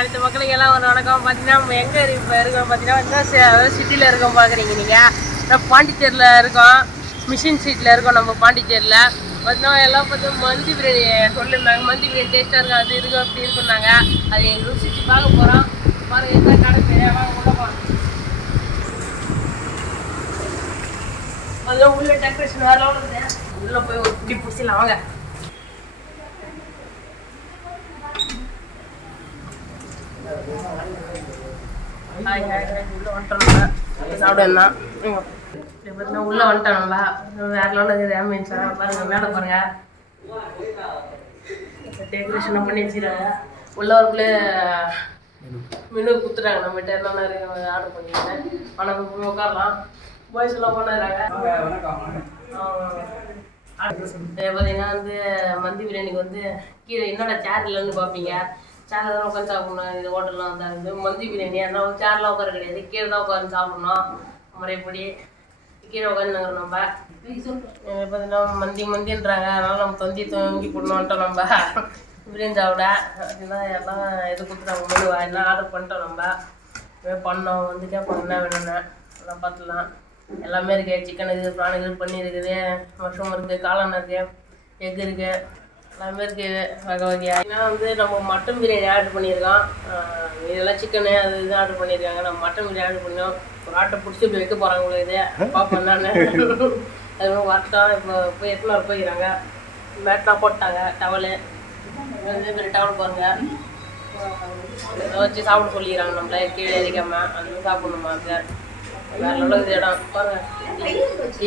அடுத்த மக்களுக்கு எல்லாம் ஒரு வணக்கம். பார்த்தீங்கன்னா நம்ம எங்கே இப்போ இருக்கோம் பார்த்தீங்கன்னா சிட்டியில் இருக்கோம் பார்க்குறீங்க நீங்கள். பாண்டிச்சேரியில் இருக்கோம், மிஷின் சீட்டில் இருக்கோம் நம்ம பாண்டிச்சேரியில். பார்த்தீங்கன்னா எல்லாம் பார்த்தீங்கன்னா மந்தி பிரியாணி சொல்லியிருந்தாங்க. மந்தி பிரியாணி டேஸ்ட்டாக இருக்கும், அது இருக்கும் அப்படி இருக்குன்னாங்க. அது எங்கள் ருசிச்சு பார்க்க போகிறோம். பாருங்கள் என்ன கடை தெரியாமல் உள்ள போகிறோம். அதெல்லாம் உள்ள டெக்கரேஷன் வேறு லெவலில் இருக்குது. உள்ளே போய் ஒரு குட்டி பிடிச்சிடலாம் வாங்க. உள்ள வந்துட்டோம் சாப்பிடுவேன். உள்ள வந்துட்டோம் நம்ம. வேற லெவலில் இருக்குது ஆம்பியன்ஸ். பாருங்க மேலே பாருங்க டெக்கரேஷன் பண்ணி வச்சுருக்காங்க. உள்ள ஒருக்குள்ளே மெனு கொடுத்துட்டாங்க. நம்மகிட்ட என்னென்ன இருக்கு ஆர்டர் பண்ணிக்கிறேன். ஆனால் போய் உட்காரலாம். பாய்ஸ் எல்லாம் பண்ணுறாங்க. பார்த்தீங்கன்னா வந்து மந்தி பிரியாணிக்கு வந்து கீழே என்னோட சேர் இல்லைன்னு பார்ப்பீங்க. சேரில் தான் உட்காந்து சாப்பிட்ணும். இது ஹோட்டல்லாம் வந்தாங்க மந்தி பிரியாணி அதனால் சேர்லாம் உட்கார கிடையாது, கீழே தான் உட்காந்து சாப்பிட்ணும். முறைப்படி கீழே உட்காந்துங்கிறோம். நம்ம பார்த்தீங்கன்னா மந்தின்றாங்க, அதனால் நம்ம தொங்கி போடணுன்ட்டோம். நம்ம பிரியாணி சாப்பிட அதுதான் எல்லாம் இது கொடுத்துட்டாங்க. மெனு எல்லாம் ஆர்டர் பண்ணிட்டோம். நம்ம பண்ணோம் வந்து கேட்போம் என்ன வேணும்னு எல்லாம் பார்த்துலாம். எல்லாமே இருக்குது. சிக்கன் இருக்குது, ப்ரான் இருக்குது, பன்னீர் இருக்குது, மஷ்ரூம் இருக்குது, காளான் இருக்குது, எக் இருக்குது, எல்லாமே இருக்குது வகை வகையாக. ஏன்னா வந்து நம்ம மட்டன் பிரியாணி ஆர்டர் பண்ணியிருக்கோம். இதெல்லாம் சிக்கனு அது இது ஆர்டர் பண்ணியிருக்காங்க. நம்ம மட்டன் பிரியாணி ஆர்டர் பண்ணோம். ஒரு ஆட்டை பிடிச்சி இப்படி வைக்க போகிறாங்க உங்களுக்கு. இது பார்ப்போம் நான் அது வரட்டும். இப்போ போய் எத்தனை போய்க்கிறாங்க. மேட்லாம் போட்டாங்க. டவலு வந்து பெரிய டவல் பாருங்க வச்சு சாப்பிட சொல்லிக்கிறாங்க. நம்மள கீழே எரிக்காமல் அது சாப்பிடணுமா. அது வேறு லெவலுக்கு இடம் பாருங்க.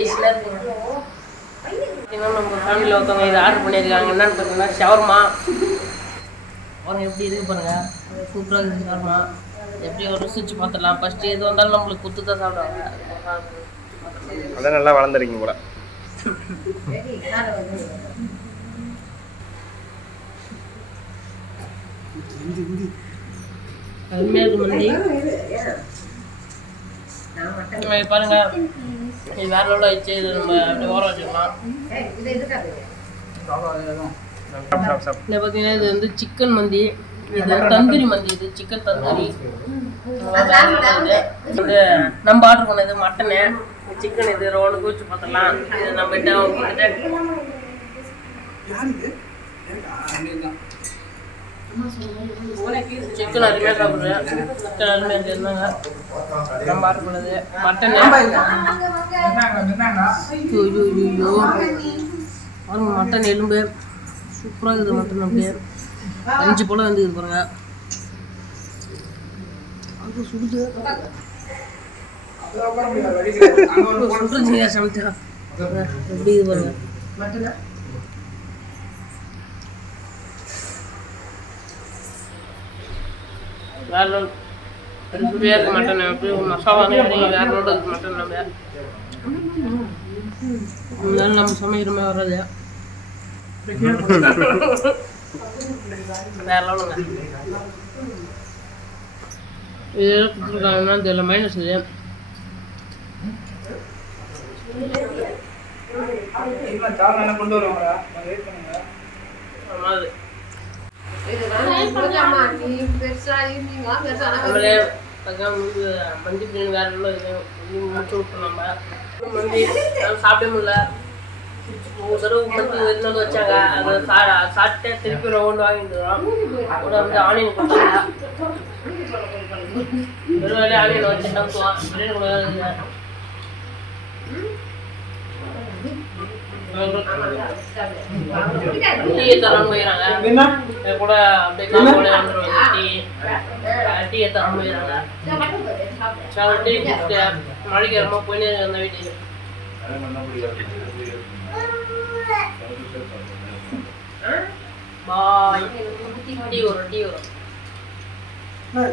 ஈஸியாக இருக்குங்க. பார்த்தீங்கன்னா நம்ம ஃபேமிலியில் ஒருத்தவங்க இது ஆர்டர் பண்ணியிருக்காங்க. என்னென்னு பார்த்தீங்கன்னா ஷவர்மா. அவங்க எப்படி இருக்குது பாருங்கள், சூப்பராக இருக்குது ஷவர்மா. எப்படி ஒரு ருசிச்சு பார்த்துடலாம். ஃபஸ்ட்டு எது வந்தாலும் நம்மளுக்கு குத்து தான் சாப்பிடுவாங்க. அதான் நல்லா வளர்ந்துருக்கீங்க கூட. அருமையாக இருக்குது மந்தி பாருங்க. இது வேற லெவலில் ஆயிடுச்சு. இது நம்ம அப்படியே ஓரம் வச்சுக்கலாம். பார்த்தீங்கன்னா இது வந்து சிக்கன் மந்தி, இது தந்தூரி மந்தி. இது சிக்கன் தந்தூரி. இது நம்ம ஆர்டர் பண்ணது மட்டனு, சிக்கன். இது ரோடு கூச்சு பார்த்துடலாம். இது நம்ம சிக்கன் அருமையாக சாப்பிடுவேன். சிக்கன் அருமையாக இருந்தாங்க. நம்ம ஆர்டர் பண்ணது மட்டன். பாருங்க மட்டன் எலும்பு சூப்பராக இருக்குது. மட்டன் அப்படியே 5 போல் வந்துக்குது பாருங்க. அது சுடுது சுடுறீங்க சமைச்சா எப்படி இது பாருங்க. மட்டனை வேற லோடு பெருசுவே இருக்குது மட்டன். எப்படி மசாலா வேற லோடு இருக்குது மட்டன். நம்ம நம்ம சமைக்கிற மாதிரி வர்றது வேற லோடுங்க. இதெல்லாம் கொடுத்துருக்காங்கன்னா தெரியல. மைனஸ் இது மந்தி பிரியாணி வேற முடிச்சு விட்டோம். நம்ம மந்தி சாப்பிட முடியல. ஒரு தடவை மந்தி இருந்தாலும் வச்சாங்க. அதை சாப்பிட்டே திருப்பி ரவுண்டு வாங்கிட்டுருவோம். கூட வந்து ஆனியன் கொடுத்தாங்க. வெறும் வேலையை ஆனியன் வச்சு சாப்பிடுவோம். பிரியாணி கூட டீயை தரணும் போயிடறாங்க. கூட அப்படியே காம்போட வந்துடுவாங்க. டீயை தரணும் போயிடறாங்க. டீ குடிச்சிட்டு நாளைக்கு ரொம்ப போயினே அந்த வீட்டுக்கு. பாய். டீ வரும்.